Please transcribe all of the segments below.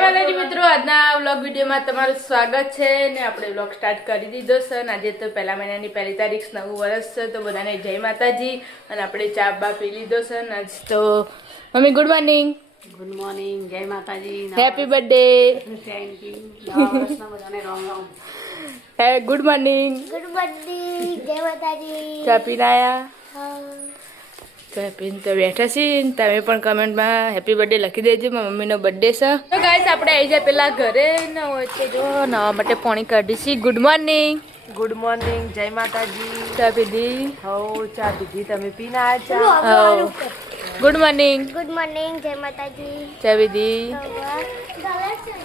માતાજી મિત્રો, આજના વ્લોગ વિડીયોમાં તમારું સ્વાગત છે ને આપણે વ્લોગ સ્ટાર્ટ કરી દીધો છે અને આજે તો પહેલા મહિનાની 1 તારીખ નવું વર્ષ છે તો બધાને જય માતાજી અને આપણે ચા બા પી લીધો છે ને આજ તો mummy good morning. Good morning, જય માતાજી, હેપી બર્થડે. Thank you. નવા વર્ષના બધાને Ram Ram. Good morning. Good morning, જય માતાજી. ચા પીને આયા? ચા પીને તો બેઠા છીએ. તમે પણ કમેન્ટમાં હેપી બર્થડે લખી દેજો. મારા મમ્મીનો બર્થડે છે તો ગાઈસ આપણે આવી જાય પેલા ઘરે ને હોય તો જો નવા માટે પાણી કાઢી છીએ. Good morning. ગુડ મોર્નિંગ, જય માતાજી. ચા પીધી? હો ચા પીધી, તમે પીને આયા ચા? હા. Good morning. ગુડ મોર્નિંગ, જય માતાજી. ચા પીધી?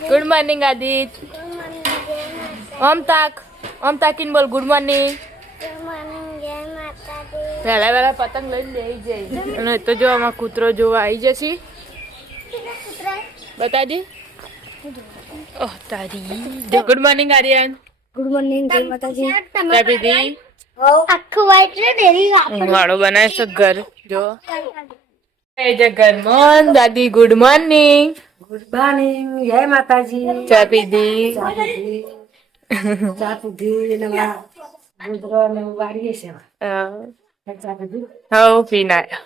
Good morning આદિત. ઓમ તાકીન બોલ ગુડ મોર્નિંગ. વહેલા વહેલા પતંગ લઈને બેસી જાય અને તો જો આમાં કૂતરો જોવા આવી જશે. બતાજી. ઓહ તારી. Good morning Aryan. Good morning, જય માતાજી. ચા પીધી? આખું વાઈટ રે ડેરી વાળો બનાવે છે ઘર જો એ જે ઘરમાં દાદી ગુડ મોર્નિંગ. ગુડ મોર્નિંગ, જય માતાજી. ચા પીધી? ચા પીધી ને ગુદરો ને વાડીએ છે. ચા પીધી? હા પીને આવ્યા.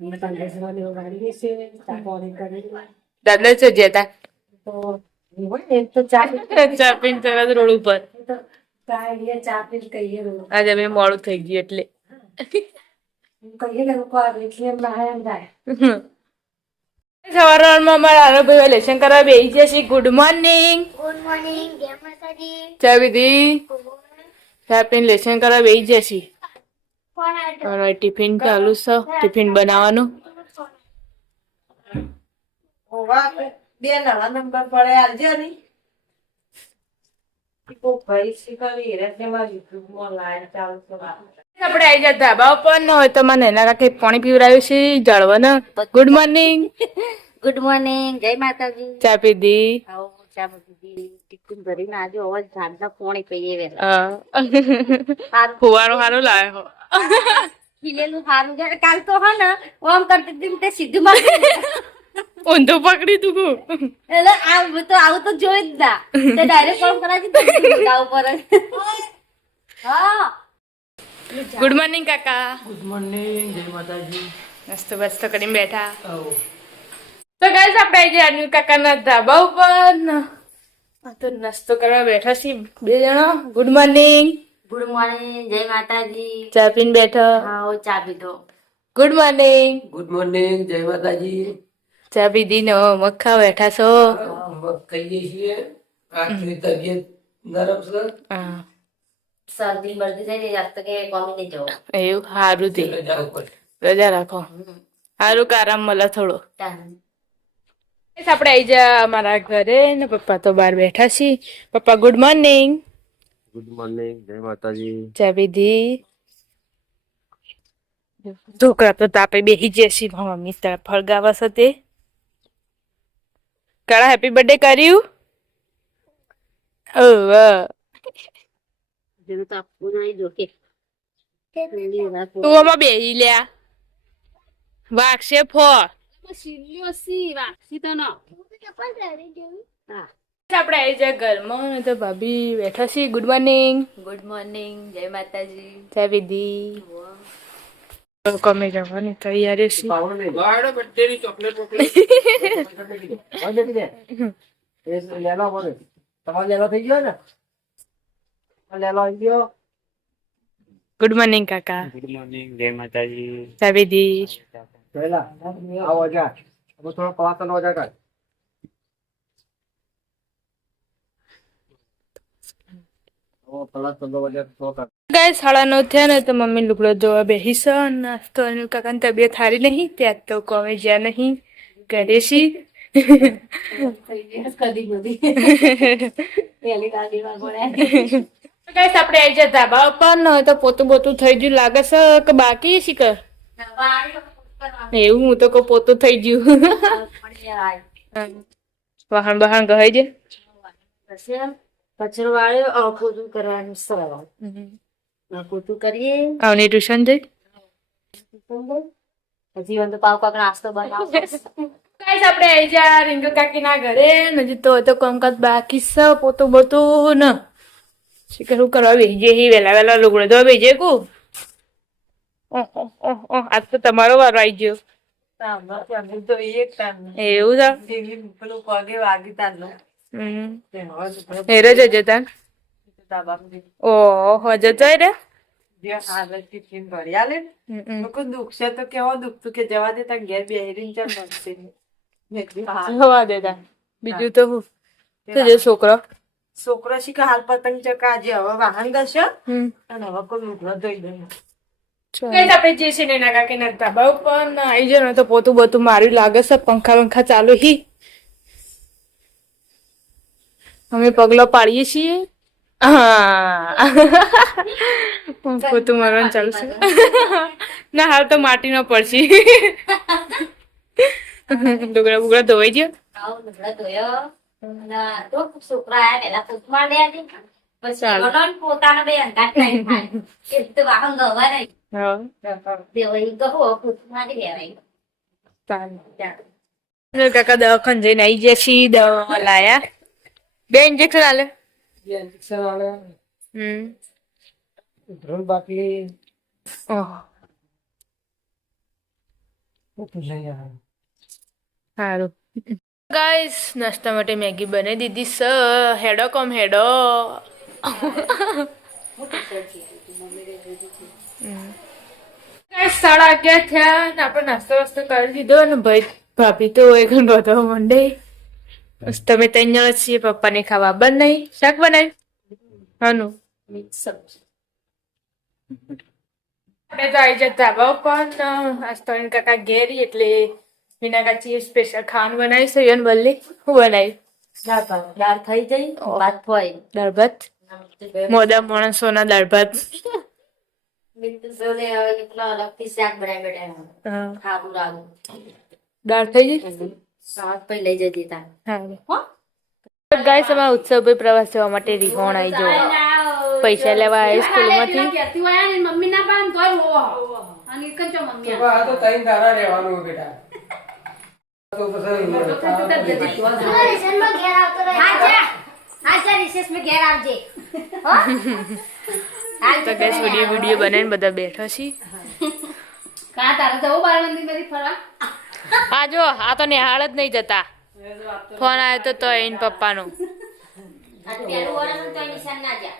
ગુદરો ને વાડીએ છે. ચા પાણી કરી દાદા છે જતા તો એક તો ચા ચા પીને તરત રોડ ઉપર. ચા પીને કહીએ આજે અમે મોડું થઈ ગયું એટલે કહીએ કે લોકો આવે એટલે એમ બહાર જાય. સવારમાં અમારા આરો ભાઈ લેશન કરવા બેસી જશે. Good morning. ગુડ મોર્નિંગ, જય માતાજી. ચા પીધી? ચા પીને લેશન કરવા બેસી જશે. કોણ આવ્યો? હવે ટિફિન ચાલુ છે. ટિફિન બનાવવાનું. બે નવા નંબર પડે આલજો ની ભાઈ શીખવી યુટ્યુબમાં લાઈવ ચાલુ આપણે આવી જાય ધાબા ઉપર ન હોય તો મને એના કાંઈ પાણી પીવડાવ્યું છે જળવાના. Good morning. ગુડ મોર્નિંગ, જય માતાજી. ચા પીધી? આવો ચા પીધી, ટિફિન ભરીને આજે અવાજ સાંજના પોણી પીએ વેલા. ફુવારો સારો લાવ્યો. ખીલેલું સારું છે. કાલ તો હે ને ઓમ કરતી હતી તે સીધું મારી ઊંધું પકડી તું એટલે આવું તો જોઈ જ ના તે ડાયરેક્ટ કોમ કરાવી દીધું ગાવ પર. હા ગુડ મોર્નિંગ કાકા. ગુડ મોર્નિંગ, જય માતાજી. નાસ્તો બાસ્તો કરીને બેઠા તો ગાઈસ આપણે આવી જાય અનિલ કાકાના ધાબા ઉપર તો નાસ્તો કરવા બેઠા છીએ બે જણા. Good morning. ગુડ મોર્નિંગ, જય માતાજી. ચા પીને બેઠા? હા ચા પીધો. Good morning. ગુડ મોર્નિંગ, જય માતાજી. ચા પીધી ને મખ્ખા બેઠા છો? કહીએ છીએ આખરી તબિયત નરમ છે. હા શરદી બરદી થઈ રહી આજ તો કે કોમી નહીં જવું. એવું સારું તે રજા ઉપર. રજા રાખો સારું કે આરામ મળે થોડો. ટાઈમ આપણે આવી જા અમારા ઘરે ને પપ્પા તો બહાર બેઠા છીએ. પપ્પા ગુડ મોર્નિંગ. ગુડ મોર્નિંગ, જય માતાજી. ચા પીધી? છોકરા તો તાપે બેસી જશે. મમ્મી તરફ ફળગાવા છે તે કાળા હેપી બર્થડે કર્યું? જેનું તો આપવું નહીં જો કે તું આમાં બેસી લ્યા વાગશે ફો. આપણે આવી જાય ઘરમાં તો ભાભી બેઠા છીએ. Good morning. ગુડ મોર્નિંગ, જય માતાજી. ચા પીધી? કમે જવાની તૈયારી છે. તમારે લેલો થઈ ગયો ને? લેલો આવી ગયો. ગુડ મોર્નિંગ કાકા. ગુડ મોર્નિંગ, જય માતાજી. ચા પીધી? પહેલા આવો જા હવે થોડો પવાસનો વજા કર. ઓ પવાસનો વજા તો કર. ગાય 9:30 થયા ને તો મમ્મી લુગડો ધોવા બેસી છે. નાસ્તો અનિલ કાકાની તબિયત સારી નહીં ત્યાં તો કોમે જ્યાં નહીં ઘરે છીએ. કદી બધી પહેલી ગાડીમાં ગોળ્યા. ગાઈસ આપણે આવી જાય ધાબા ઉપર ન હોય તો પોતું બોતું થઈ ગયું લાગે છે કે બાકી છે કે એવું? હું તો કહું પોતું થઈ ગયું. વાહન બહાન ગહાઈ છે. કચરો વાળ્યો પોતું કરવાનું સરળ. પોતું કરીએ આવની ટ્યુશન જઈ હજી તો પાવ કાક નાસ્તો બનાવો. ગાઈસ આપણે આવી જા રિંકલ કાકીના ઘરે ને હજી તો કામકાજ બાકી છે પોતું બોતું ને શીખર શું કરવા બેસી જઈએ વહેલા વહેલા લુગડો તો બેસી કુ આજ તો તમારો વારો આવી ગયો એવું છે હેરે જજે તાર ઓહો જતો રે દુખશે તો કેવો દુખતું કે જવા દેતા ઘેર બેહરીને ચાલ મળશે હવા દેતા બીજું તો હું શું છે છોકરો છોકરો શીખે હાલ પતંગ ચકાજે હવે વાહન ગશે અને હવે કોઈ લુગડો ધોઈ દે આપણે જે છે ને એના કાકી ના ધાબા ઉપર આવી જાય ને તો પોતું બોતું મારું લાગે છે પંખા ચાલુ હી અમે પગલો પાડીએ છીએ હા પોતું મારવાનું ચાલુ છે ના હાલ તો માટી નો પડશે ડુગરા બુગડા ધોવાઈ ગયો આવું લુગડા ધોયો અને તો છોકરા આયા પેલા પોતમાં લે દે પછી ગણન પોતાનો બે અંગાત થાય એ તો વાહન ગવા નહીં હા દેવાઈ ગહો પોતમાં દે દેવાઈ કાકા દવાખાને જઈને આવી ગયા છીએ દવા લાયા બે ઇન્જેક્શન આલે બાકી ઓહ સારું ગાઈસ નાસ્તા માટે મેગી બનાવી દીધી સ હેડો કોમ હેડો ગાઈસ 11:30 થયા ને આપણે નાસ્તો વાસ્તો કરી દીધો ને ભાઈ ભાભી તો એક રોધો મંડે બસ તમે 3 જણા છીએ પપ્પાને ખાવા બનાવી શાક બનાવ્યું હાનું મિક્સ સબ્જી આપણે તો આવી જતા ધાબા ઉપર આજ તો એન કાકા ઘેરી એટલે મીના કાચી સ્પેશિયલ ખાવાનું બનાવી છે યન બલ્લી હું બનાવ્યું દાળ થઈ જઈ ભાત હોય દાળ ભાત મોદા માણસોના દાળ ભાત મિત્રોને હવે કેટલો અલગથી શાક બનાવી બેઠા હા. ખાવું રાવું દાળ થઈ ગઈ શાક પછી લઈ જતી તાર હા ગાઈસ અમારા ઉત્સવ ભાઈ પ્રવાસ જવા માટે રિહોણ આવી જો પૈસા લેવા આવી સ્કૂલમાંથી મમ્મી ના પાડે તોય હોવો અને કંચો મમ્મી તો તઈ તારા રહેવાનું હોય બેટા તો પછી રિસેસમાં ઘેર આવતો રહે આજા રિસેસ માં ઘેર આવજે તો ગાઈસ વિડીયો બનાવીને બધા બેઠા છીએ કા તારે જવું બાળ મંદિર માંથી ફરવા આ જો આ તો નિહાળ જ નહીં જતા ફોન આવ્યો તો એન પપ્પાનો આ પેલું વર્ષ તો નિશાન ના જા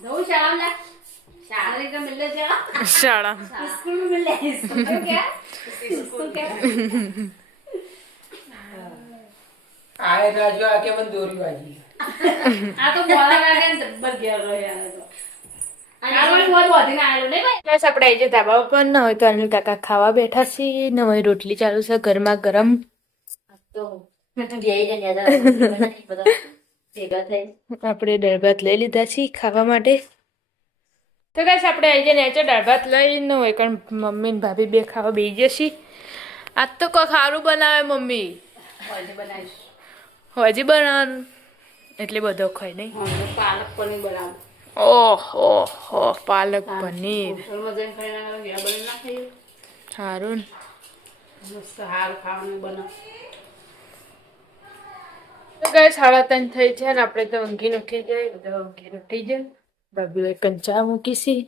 જવું શાળા ના શાળા તો મિલે છે શાળા સ્કૂલ મિલે સ્કૂલ કે સ્કૂલ કે આય રાજો આ કે મન દોરી વાજી આ તો બોલા કાઢે ને જબ્બર ઘેર રહ્યો આ તો અને આમાં કોઈ બોધી ના આયો નહીં ભાઈ બસ આપણે આજે ધાબા ઉપર ન હોય તો અનિલ કાકા ખાવા બેઠા છીએ ને હવે રોટલી ચાલુ છે ગરમા ગરમ તો બેહી જઈને બધા ભેગા થઈ આપણે દાળ ભાત લઈ લીધા છીએ ખાવા માટે તો ગાઈસ આપણે આજે નેચે દાળ ભાત લઈને હોય કારણ મમ્મી ને ભાભી બે ખાવા બેસી જશે આજ તો કોઈ સારું બનાવે મમ્મી બનાવીશ હજી બનાવવાનું એટલે બધો ખાય નહીં પાલક પનીર બનાવું ઓહો પાલક પનીર હોટલમાં જઈને ખાઈને ઘેર બની ના ખાઈએ સારું ને. મસ્ત હારું ખાવાનું બનાવ તો ગાઈસ 3:30 થઈ છે ને આપણે તો ઊંઘીને ઉઠી જાય બધા ઊંઘીને ઉઠી જાય ભાભી કંચા મૂકીશી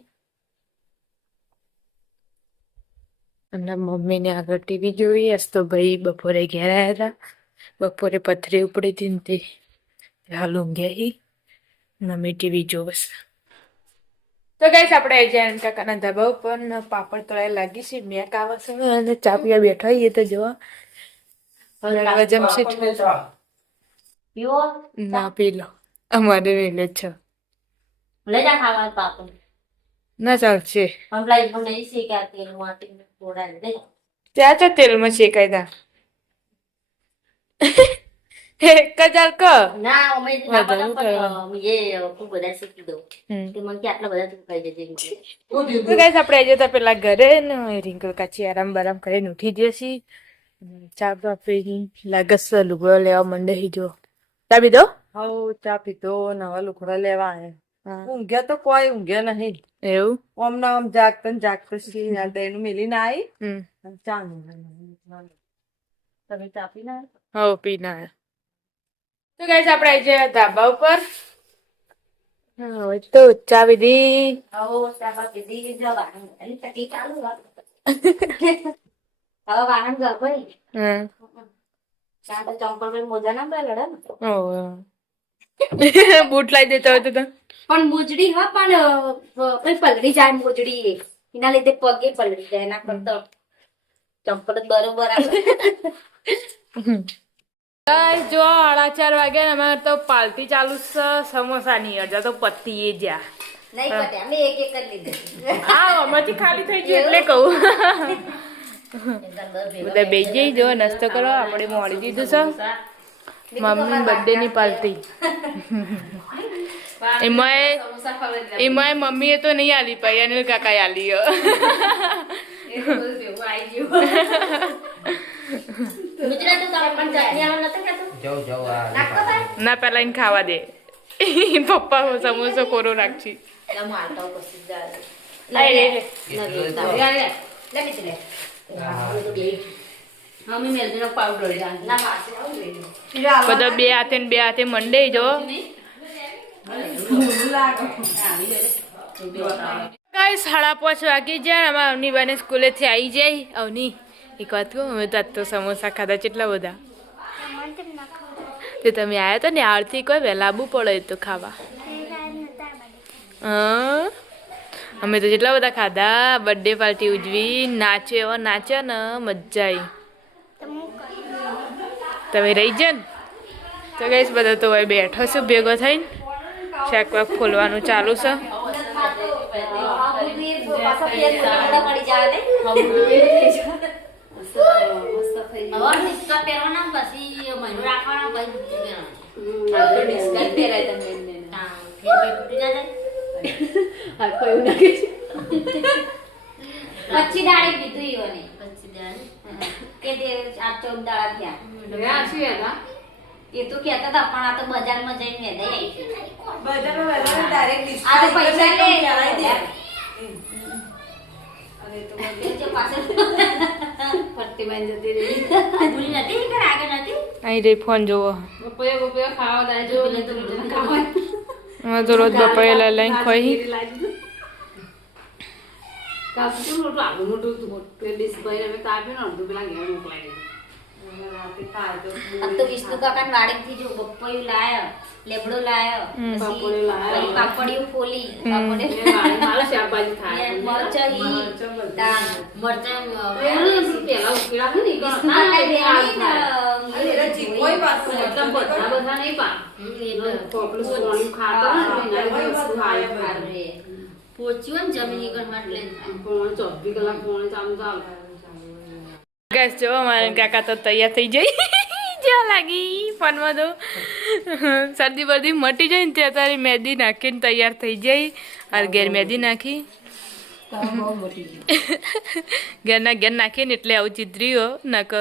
અને મમ્મીને આગળ ટીવી જોઈ હસ તો ભાઈ બપોરે ઘેર આવ્યા હતા બપોરે પથરી ઉપડી હતી ને તે હાલ ઊંઘ્યા હી મમ્મી ટીવી જોવસ તો ગાઈસ આપણે જયંત કાકાના ધાબા ઉપર ને પાપડ તળાય લાગી છે મેં કાવા છે અને ચા પીવા બેઠા હોઈએ તો જોવા જમશીટ પીવો ના પી લો અમારે વેલે છે લઈ જા ખાવા પાપડ ના ચાલશે હમણાં પણ નહીં શીખ્યા તેલ માટી થોડા દે ત્યાં છે તેલમાં શેકાઈ દા એક જ ક ના અમે વધારે ના કરવાનું. પણ એ ખૂબ બધા શીખી દઉં તે મને કે આટલા બધા તું ખાઈ જજે એમ કે. તો ગાઈસ આપણે આજે તો પેલા ઘરે ને રિંકલ કાચી આરામ બારામ કરીને ઉઠી જશે ચા બા પીને લાગસ લુગડો લેવા મંડે જો ચા પીધો હવ ચા પીધો નવા લુગડા લેવા આયા હા. ઊંઘ્યા તો કોઈ ઊંઘ્યા નહીં એવું ઓમ ના આમ જાગતા ને જાગતા છીએ એનું મિલીને આવી હમ ચા તમે ચાપી ના હો પીના તો ગાઈસ આપણે આવી ગયા ધાબા ઉપર હવે તો ચા પીધી આવો ચાપા પીધી જવાનું એની ચટી ચાલુ હવે વાહન ઘર ભાઈ હમ ત્યાં તો ચંપલ પર મોજા ના પડે લડે ને બૂટ લાવી દેતા હોય તો પણ મોજડી હા પણ કઈ પલળી જાય મોજડી એના લીધે પગે પલળી જાય એના કરતા ચંપલ જ બરોબર આવે ગાઈસ જો 4:30 વાગ્યા ને અમારે તો પાર્ટી ચાલુ છે સમોસાની હજા તો પતી જ્યાં નહીં પતે અમે એક એક કરી લીધું હા આમાંથી ખાલી થઈ ગયું એટલે કહું બધા બેસી જો નાસ્તો કરો આપણે મોડી દીધું છે મમ્મી બર્થડે ની પાર્ટી એમાં મમ્મીએ તો નહીં આલી પાઈ અનિલ કાકા આલી ના પેલા એને ખાવા દે પપ્પા સમોસો કોરો રાખી બધા બે હાથે ને બે હાથે મંડે જો ગાઈસ 5:30 વાગી જાય અમારા અવની બાને સ્કૂલેથી આવી જાય અવની એક વાત કહું અમે તો આજ તો સમોસા ખાધા કેટલા બધા તે તમે આવ્યા તો ને આરતી કોઈ વહેલા આવવું પડે તો ખાવા અમે તો જેટલા બધા ખાધા બર્થડે પાર્ટી ઉજવી નાચ્યો એવો નાચ્યો ને મજા આવી તમે રહી જ ને તો ગઈશ બધા તો હવે બેઠો છું ભેગો થઈને શાક વાક ખોલવાનું ચાલુ છે પછી દાડી કીધું કે તે 14 દાડા થયા એ તો કહેતા હતા પણ આ તો બજારમાં જઈને વેદાઈ આવી આ તો પૈસા લે અને તો જે પાસે ફરતી બેન જતી રહી ભૂલી નથી કે આગળ નથી અહીં રે ફોન જોવો બપોરે ખાવા દાય જો લે તો બીજાને ખાવા તો રોજ બપોરે લઈને ખોઈ કાપું મોટું આવું મોટું ડિશ ભરીને અમે તાપ્યું ને અડધું પેલા ઘેર મોકલાઈ દીધું તો વિષ્ણુ કાકા વાડીથી જો બપોયું લાયો લેબડો લાયો પછી પાપડીઓ ફોલી પાપડી શાકભાજી થાય મરચા મરચા પેલા ઉકેલા ને કોઈ પાસ બધા નહીં પા પોપલું પાણી ખાતો ને પોચ્યું ને જમીન ગણ એટલે 24 કલાક પોણે ચાલુ ચાલુ ગેસ જો અમારા કાકા તો તૈયાર થઈ જઈ જ્યાં લાગી ફોનમાં તો શરદી બરદી મટી જાય ને ત્યાં તારી મહેંદી નાખીને તૈયાર થઈ જાય અને ઘેર મહેંદી નાખી ઘેર નાખીને એટલે આવું ચિત્રીઓ નાક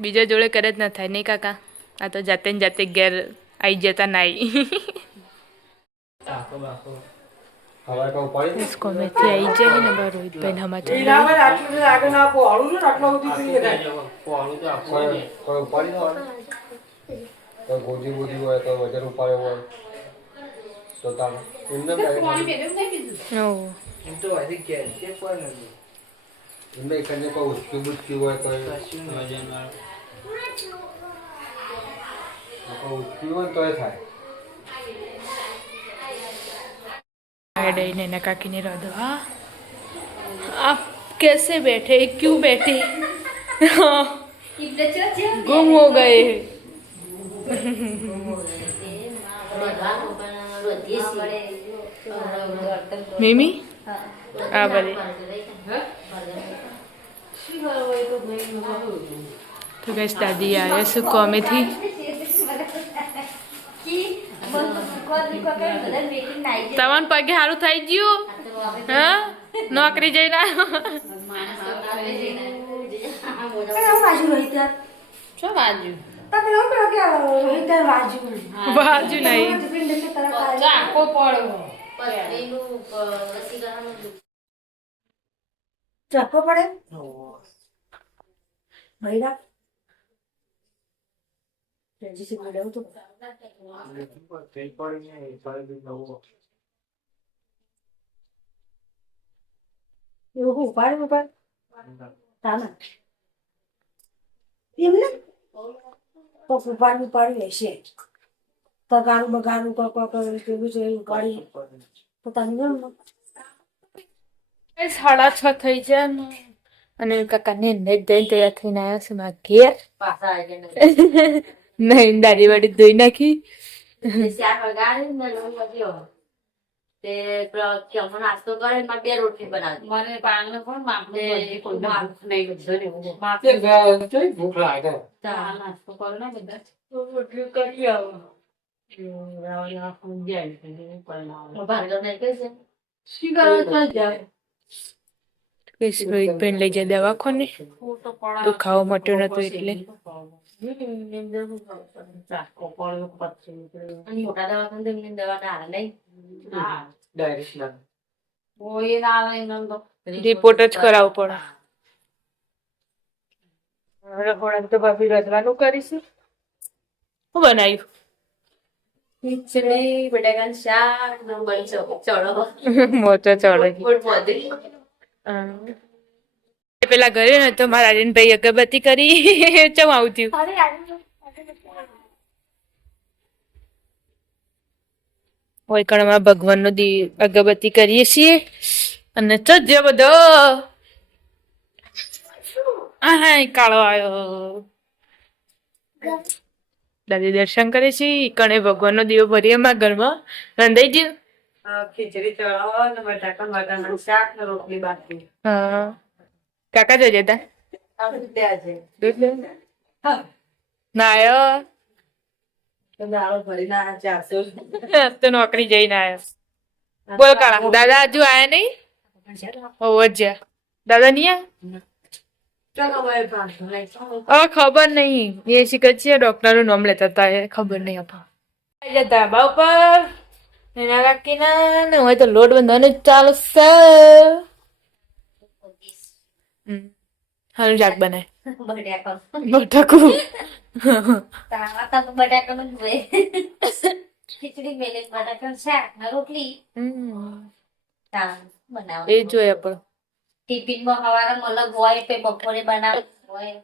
બીજા જોડે કરે જ ના થાય નહીં કાકા આ તો જાતે ને જાતે ઘેર આવી જતા નાઈ કોમેથી આવી જાય ને બાર રોહિતભાઈ સમાચાર ગોજી ગોજી હોય તો વજન ઉપાડ્યો હોય તો તારે એમને એમને કોઈ ઉચકી બુચકી હોય કોઈ ઉચકી હોય તો થાય नैना काकी ने रहा दो हाँ आप कैसे बैठे क्यों बैठे गुम हो गए मिमी हाँ भले तो गैस दादी आया सुको में थी તમન પગે સારું થઈ ગયું હા નોકરી જઈને શું બાજુ બાજુ નહીં ચાકો પડે ભૈરા એવું ઉપાડ ઉપાડ તાના એમને તો ઉપાડ લેશે તગારું બગારું પેલું છે ઉપાડી તો તને 6:30 થઈ જાય ને અને કાકાને નહીં તૈયાર થઈને આવ્યા છે મારા ઘેર પાછા આવી ગયા નહીં દાદી વાડી ધોઈ નાખી 4 વાગે ને લોહી તે કેમનો નાસ્તો કરે માં 2 રોટલી બનાવી મને પાણી પણ માપને કોઈ માપ નહીં બધું માપે ભૂખ લાગે ચા નાસ્તો કરો ને બધા રોટલી કરી આવો ભાગો નહીં કે છે શી કરો તો જાય રોહિતભાઈ લઈ જાય દવાખાને દુખાવો મટ્યો નતો એટલે મોટા દવાખાને એમની દવા ના આવે નહીં ડાયરેક્ટ રિપોર્ટ જ કરાવવો પડે રખોડા તો ભાભી રજવાનું કરીશું શું બનાવ્યું ખીચડી બટાકાનું શાક ને બનશો ચડો મોટો ચડે ફૂડ પોધી પેલા ઘરે ને તો મારા આર્યનભાઈ અગરબત્તી કરી ચમ આવું થયું હોય કણમાં ભગવાનનો અગરબત્તી કરીએ છીએ અને ચજ્જો બધો હા કાળો આવ્યો દાદી દર્શન કરે છે કણે ભગવાનનો દીવો ભરીએ માં ઘરમાં રંધાઈ ગયું ખીચડી ચડાવો ને બટાકાનું શાક ને રોટલી બાકી હા કાકા જોજે તા દૂધ લે ના આવ્યો દાળ ભરીને આ 400 તો નોકરી જઈને આવ્યો બોલ કાળા દાદા હજુ આયા નહીં હોવ જ દાદા નહીં આયા ખબર નહીં એ શીખે છે ડોક્ટર નું નામ લેતા હતા એ ખબર નહીં આપા ધાબા ઉપર એના કાકીના ને હોય તો લોટ બંધવાનું ચાલુ છે હારું શાક બનાય બટાકું બટાકાનું ખીચડી મેલે બટાકાનું શાક ને રોટલી બનાવ એ જોઈએ પણ ટિફિન માં સવારે અલગ હોય પે બપોરે બનાવ હોય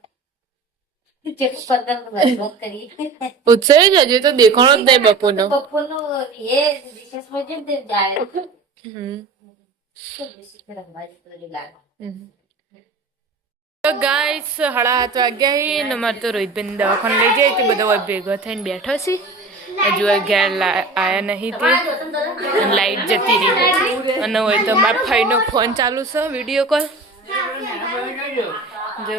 ઉત્સવ જ હજુ તો દેખાણો જ નહીં બપોરનો બપોરનો એ રિસેસ માં જેમ તે જાય તો ગાઈસ 7:30 વાગ્યા ને અમારે તો રોહિતભાઈ દવાખાને લઈ જાય તો બધા હોય ભેગો થઈને બેઠો છે હજુ ઘેર આયા નહીં તે લાઈટ જતી રહી અને હોય તો મારા ભાઈનો ફોન ચાલુ છે વિડીયો કોલ જો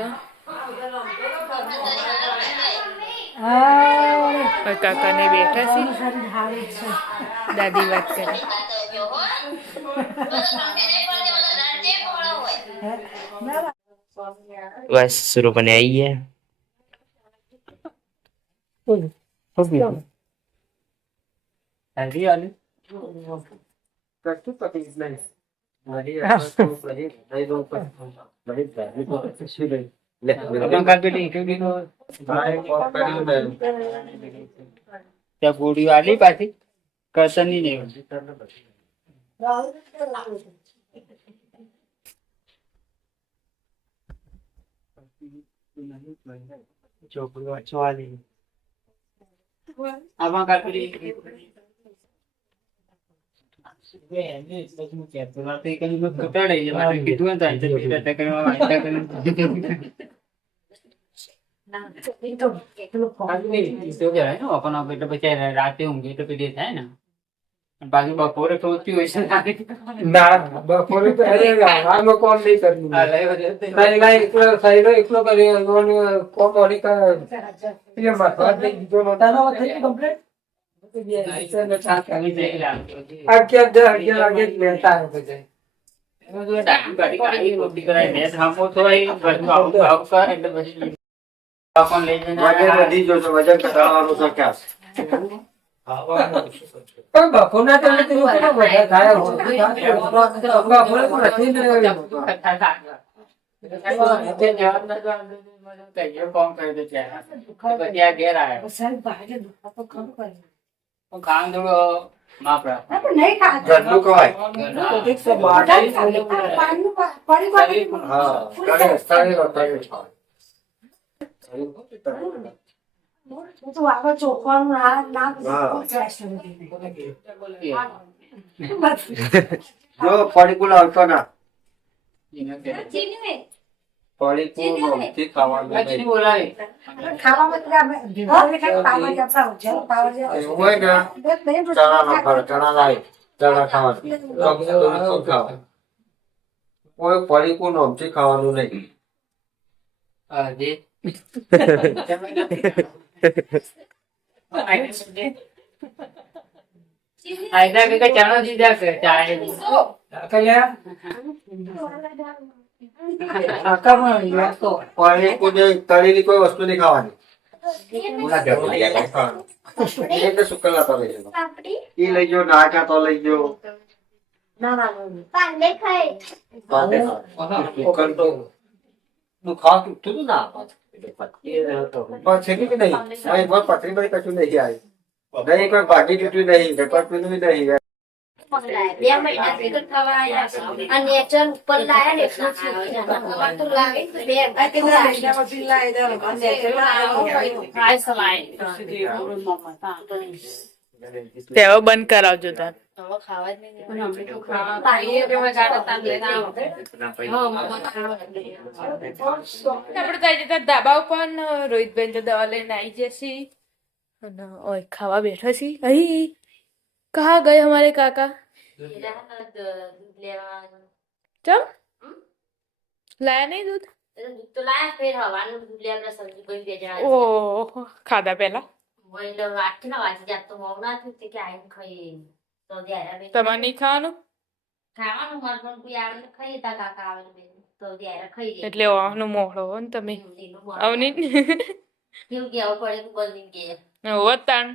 કાકાને બેઠા છે દાદી વાત કરે बस शुरू बने आई है त्या गोडी आली पाठी करतानी नाही ચોપડી વાંચવાની આમાં કાકડી રાતે ઊંઘે તો પેલી થાય ને બાકી બપોરે ખોતી હોય છે ના બપોરે તો આમાં કોમ નહીં કરવું એકલો કર્યો કોમ ઓલી વજન ઘટાડવાનું છે ક્યાં બપોરના તો ફોન કર્યો તો ત્યાં. પછી આ ઘેર આવ્યો. હું ખાવાનું થોડું માપ રાખો. ઘરનું કહેવાય. હા, તળેલો ખાય. જો પડીકું લાવતો ના. એને કે પડીકું ગમતી ખાવાનું નહીં. પછી બોલાવી. એવું હોય ને ચણા નાખવાનો, ચણા લાવી ચણા ખાવાનું. શું ખાવાનું? કોઈ પડીકું નમથી ખાવાનું નહીં. હા, જી. આયદા કે ચાલો દીધા કે ચાય. પડીકું ને તળેલી કોઈ વસ્તુ નહીં ખાવાની. એટલે શુક્લા તો લઈ જાઓ. ઈ લઈ જાઓ, નાકા તો લઈ જાઓ. પાંડે ખાય પાંડે ખાવ. શુક્લ તો નું ખાવા તૂટતું હતું ના પણ છે કે નહીં? અહીં કોઈ પથરી બળી કશું નહીં આવી. નહીં કોઈ ભાગી તૂટ્યું નહીં, પેપર પીલું નહીં. 2 મહિનાથી તો થવા આવ્યા છે. અને નેચર ઉપર લાયા ને એટલું જ અમાર તો લાવે તો 2 તેવો બંધ કરાવજો તાર. આપણે તો આવી જતા ધાબા ઉપર ને રોહિતભાઈ તો દવા લઈને આવી જશે અને ઓય ખાવા બેઠા છીએ. અહીં કહા ગયે હમારે કાકા? ચમ લાયા નહીં દૂધ? તો લાયા ફેર હવાનું દૂધ લેવા સબ્જી કોઈ બેજણા ઓહ ખાધા પેલા વઈલો વાટકી ના વાજી જાત તો મોં ના થયું કે આઈને ખાઈ તો જ્યારે તમારે નહીં ખાવાનું ખાવાનું માર પણ કોઈ આવે તો ખાઈ તા કાકા આવે બે તો જ્યારે ખાઈ જાય એટલે ઓનો મોહળો હો ને તમે આવની કેવું કે આવ પડે બોલની કે હોત તાણ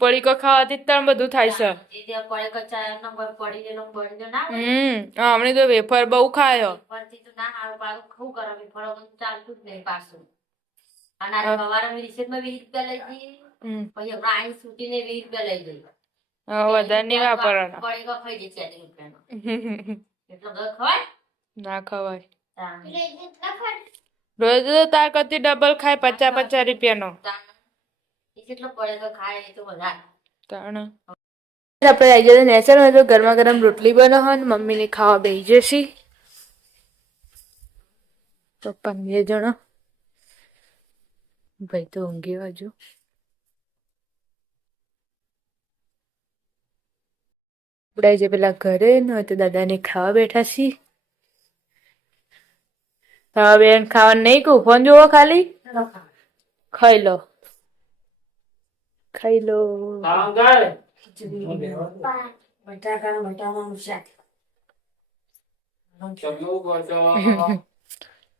પડીકો ખાવાથી જ તાણ બધું થાય છે. જે પડે કચા નંબર પડી જેનો પડી જો ના હમણે તો વેફર બહુ ખાયો. પરથી તો ના હારું પાડું ખવું કરે વેફર ચાલતું જ નહીં પાછું અને આ સવારે રિસેટમાં 20 રૂપિયા લઈ જઈએ પછી આપણે આઈ છૂટીને 20 રૂપિયા લઈ જઈએ વધારે નહીં વાપરવાના. પડી ખાઈ જઈએ 40 રૂપિયાનો એટલો બધો ખવાય ના ખવાય. તાણ. રોજ તો તાર કરતી ડબલ ખાય 50 રૂપિયાનો. જેટલો પડે તો ખાય એ તો વધારે તાણ આપણે આવી જતા નેચર હોય તો ગરમા ગરમ રોટલી બનાવો ને મમ્મીને ખાવા બેસી જશે. પપ્પા 2 જણા ભાઈ તો ઊંઘી વાજો. આપણે જે પેલા ઘરે ન હોય તો દાદાને ખાવા બેઠા છીએ. હા બેન ખાવાનું નહીં કહું ફોન જોવો ખાલી ખાઈ લો ખાઈ લો.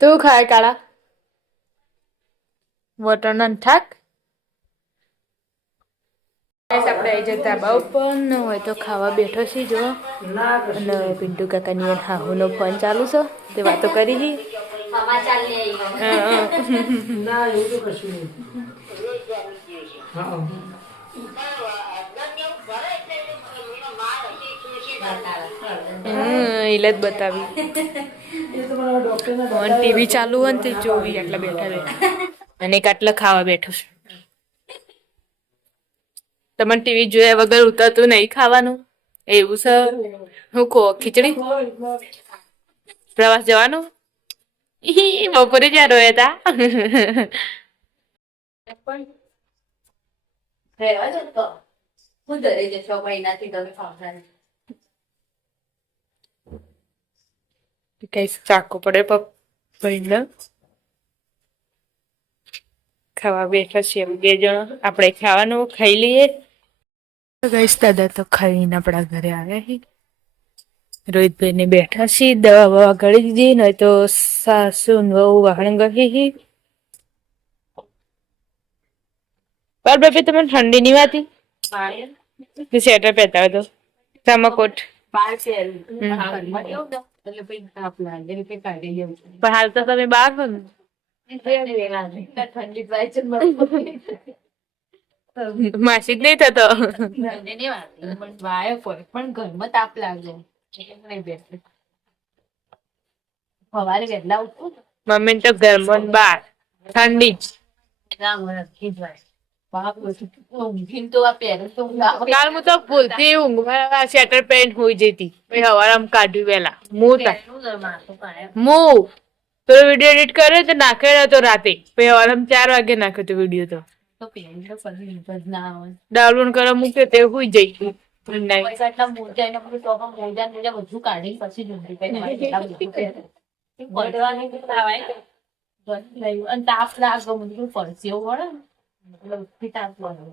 તું ખાય કાળા વટાણા ઠાક. આપણે આવી જતા ધાબા ઉપર ન હોય તો ખાવા બેઠો છીએ જો. અને પિન્ટુ કાકાની હાહુનો ફોન ચાલુ છે તે વાતો કરી છે. સમાચાર લે એટલે જ બતાવી ટીવી ચાલુ હોય ને તે જોવી એટલે બેઠા અને એક આટલા ખાવા બેઠું છે. તમને ટીવી જોયા વગર ઉતરતું નહીં ખાવાનું એવું છે. હું કહો ખીચડી પ્રવાસ જવાનું બપોરે જ્યાં રોયા હતા. કઈ ચાકુ પડે ભાઈને ખાવા બેઠા છીએ 2 જણા. આપણે ખાવાનું ખાઈ લઈએ. ગઈશ દાદા તો ખાઈને આપણા ઘરે આવ્યા છે. રોહિતભાઈ ને બેઠા છીએ. દવા બવા ગળી દીધી નહીં તો સાસુ વહુ વાહણ ગઈ. બાર બાપી તમે ઠંડી ની વાતી સ્વેટર પહેરતા હોય તો સામાકોટ એટલે પછી તાપ લાગે એટલે પછી કાઢી લેવું. પણ હાલ તો તમે બહાર છો ને ઠંડી થાય છે ને માસી જ નહીં થતો ઠંડી નહીં વાગતી. પણ વાયો પડે પણ ઘરમાં તાપ લાગે એટલે નહીં બેસે. સવારે વહેલા ઉઠું મમ્મી તો ઘરમાં ને બહાર ઠંડી જ બાપ ઊંઘીને તો આ પહેરું તો ઊંઘ આવે. કાલ હું તો ભૂલથી ઊંઘમાં સ્વેટર પહેરીને હોઈ જતી પછી હવારમાં કાઢ્યું વેલા હું પેલો વિડીયો એડિટ કર્યો તો નાખ્યો હતો રાતે પછી હવારમાં 4 વાગે નાખ્યો તો વિડીયો તો પહેરું તો પછી ઊંઘ જ ના આવે. ડાઉનલોડ કરવા મૂક્યો તે હોઈ જઈ પૈસા એટલા મોજા એને બધું ટોપા મોજા ને મોજા બધું કાઢીને પછી જ ઊંઘી પડે. એટલા બધું પહેરે. પડવાની તો તાવાય. અને તાપ લાગે બધું પડશે એવું વળે ને એટલે ઉઠી તાપ લાગે.